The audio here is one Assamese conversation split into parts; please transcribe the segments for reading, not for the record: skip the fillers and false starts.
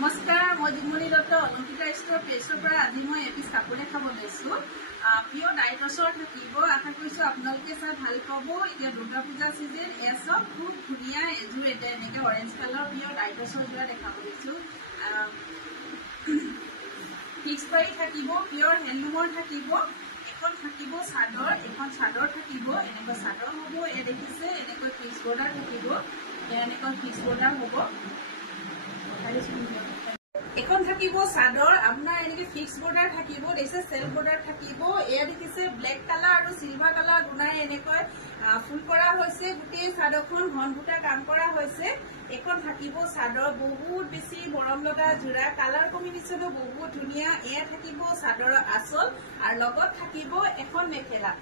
নমস্কাৰ, মই দিমনি দত্ত অলংকিতা ষ্টৰ পেজৰ পৰা আজি মই এপিচ কাপোৰ দেখাব লৈছো। পিয়ৰ ডাইটছৰ থাকিব। আশা কৰিছো আপোনালোকে চাই ভাল পাব। এতিয়া দুৰ্গা পূজা চিজন, এয়া চব খুব ধুনীয়া এযোৰ এটা এনেকৈ অৰেঞ্জ কালাৰ পিয়ৰ ডাইটছৰ যোৰা দেখাব লৈছো। ফিক্স পাৰি থাকিব, পিয়ৰ হেণ্ডলুমৰ থাকিব। এখন থাকিব চাদৰ, এখন চাদৰ থাকিব, এনেকৈ চাদৰ হ'ব। এয়া দেখিছে এনেকৈ ফিক্স বৰ্ডাৰ থাকিব, এনেকৈ ফিক্স বৰ্ডাৰ হ'ব। এখন থাকিব চাদৰ, আপোনাৰ এনেকে ফিক্স বৰ্ডাৰ থাকিব, দেখিছে চেল্ফ বৰ্ডাৰ থাকিব। এয়া দেখিছে ব্লেক কালাৰ আৰু চিলভাৰ কালাৰ দুনাৰে এনেকৈ ফুল কৰা হৈছে। গোটেই চাদৰখন ঘন বুটা কাম কৰা হৈছে। এখন থাকিব চাদৰ, বহুত বেছি মৰম লগা যোৰা, কালাৰ কম্বিনেশ্যনো বহুত ধুনীয়া। এয়া থাকিব চাদৰৰ আঁচল আৰু লগত থাকিব এখন মেখেলা।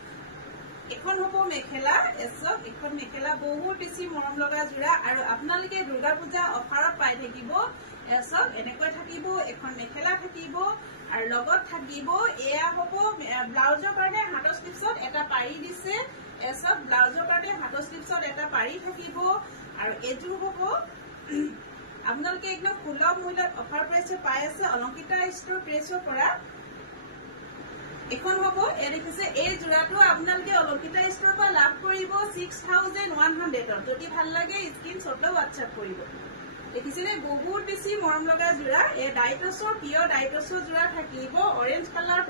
এখন হ'ব মেখেলা, এচক এখন মেখেলা, বহুত বেছি মৰম লগা যোৰা আৰু আপোনালোকে দুৰ্গা পূজা অফাৰত পাই থাকিব। এচক এনেকৈ থাকিব, এখন মেখেলা থাকিব আৰু লগত থাকিব এয়া হ'ব ব্লাউজৰ কাৰণে হাতৰ স্লিপছত এটা পাৰি দিছে। এচক ব্লাউজৰ কাৰণে হাতৰ স্লিপছত এটা পাৰি থাকিব আৰু এইযোৰ হ'ব আপোনালোকে একদম সুলভ মূল্যত অফাৰ প্ৰাইচত পাই আছে অলংকিতা ষ্টৰ প্ৰেছৰ পৰা। এখন হ'ব এয়া দেখিছে, এই যোৰাটো আপোনালোকে অলংকিতা ষ্টৰৰ পৰা লাভ কৰিব 6100। যদি ভাল লাগে স্ক্ৰীনশ্বট হোৱাটছএপ কৰিব। দেখিছেনে বহুত বেছি মৰম লগা যোৰা। এই ডাইটছৰ পিয়ৰ ডাইটছৰ যোৰা থাকিব। অৰেঞ্জ কালাৰ,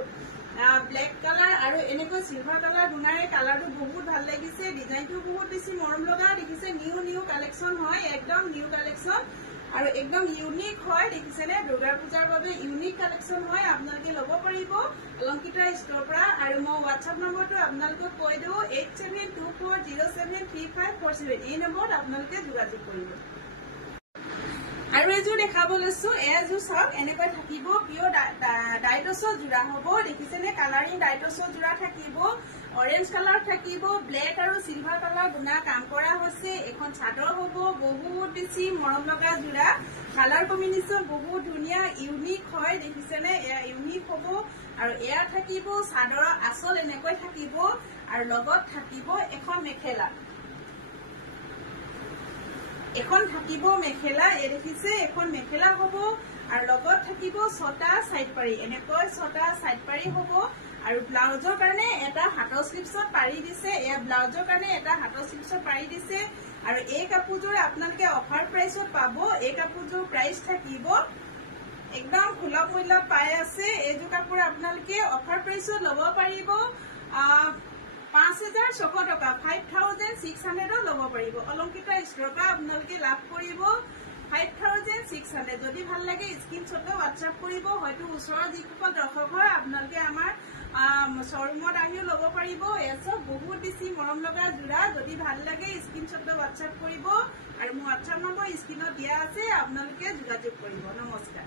ব্লেক কালাৰ আৰু এনেকৈ চিলভাৰ কালাৰ দুনাৰে কালাৰটো বহুত ভাল লাগিছে। ডিজাইনটো বহুত বেছি মৰম লগা। দেখিছে নিউ কালেকশ্যন হয়, একদম নিউ কালেকশ্যন আৰু একদম ইউনিক হয়। দেখিছেনে দুৰ্গা পূজাৰ বাবে ইউনিক কালেকশ্যন হয়। আপোনালোকে ল'ব পাৰিব অলংকিতা ষ্টৰৰ পৰা। আৰু মই হোৱাটছএপ নম্বৰটো আপোনালোকক কৈ দিওঁ 8724073547। এই নম্বৰত আপোনালোকে যোগাযোগ কৰিব। আৰু এযোৰ দেখাব লৈছো, এযোৰ চাওক এনেকৈ থাকিব পিয়ৰ ডাইটছৰ যোৰা হ'ব। দেখিছেনে কালাৰিং ডাইটছৰ যোৰা থাকিব। অৰেঞ্জ কালাৰ থাকিব, ব্লেক আৰু চিলভাৰ কালাৰ গুণা কাম কৰা হৈছে। এখন চাদৰ হ'ব, বহুত বেছি মৰম লগা যোৰা, কালাৰ কম্বিনেশ্যন বহুত ধুনীয়া ইউনিক হয়। দেখিছেনে এয়া ইউনিক হ'ব আৰু এয়া থাকিব চাদৰৰ আঁচল এনেকৈ থাকিব আৰু লগত থাকিব এখন মেখেলা। এখন থাকিব মেখেলা, এই দেখিছে এখন মেখেলা হ'ব আৰু লগত থাকিব 6টা চাইড পাৰি, এনেকৈ 6টা চাইড পাৰি হ'ব আৰু ব্লাউজৰ কাৰণে এটা হাতৰ স্লিপছত পাৰি দিছে। এয়া ব্লাউজৰ কাৰণে এটা হাতৰ স্লিপছত পাৰি দিছে আৰু এই কাপোৰযোৰ আপোনালোকে অফাৰ প্ৰাইচত পাব। এই কাপোৰযোৰ প্ৰাইচ থাকিব একদম সুলভ মূল্যত পাই আছে। এইযোৰ কাপোৰ আপোনালোকে অফাৰ প্ৰাইচত ল'ব পাৰিব 5600 টকা, 5600 ল'ব পাৰিব। অলংকিতা ষ্টৰৰ পৰা আপোনালোকে লাভ কৰিব 5600। যদি ভাল লাগে স্ক্ৰীনশ্বট হোৱাটছএপ কৰিব। হয়তো ওচৰৰ যিসকল দৰ্শক হয় আপোনালোকে আমাৰ শ্বৰুমত আহিও ল'ব পাৰিব। এচব বহুত বেছি মৰম লগা যোৰা। যদি ভাল লাগে স্ক্ৰীনশ্বট হোৱাটছএপ কৰিব আৰু মোৰ হোৱাটছএপ নম্বৰ স্ক্ৰীনত দিয়া আছে, আপোনালোকে যোগাযোগ কৰিব। নমস্কাৰ।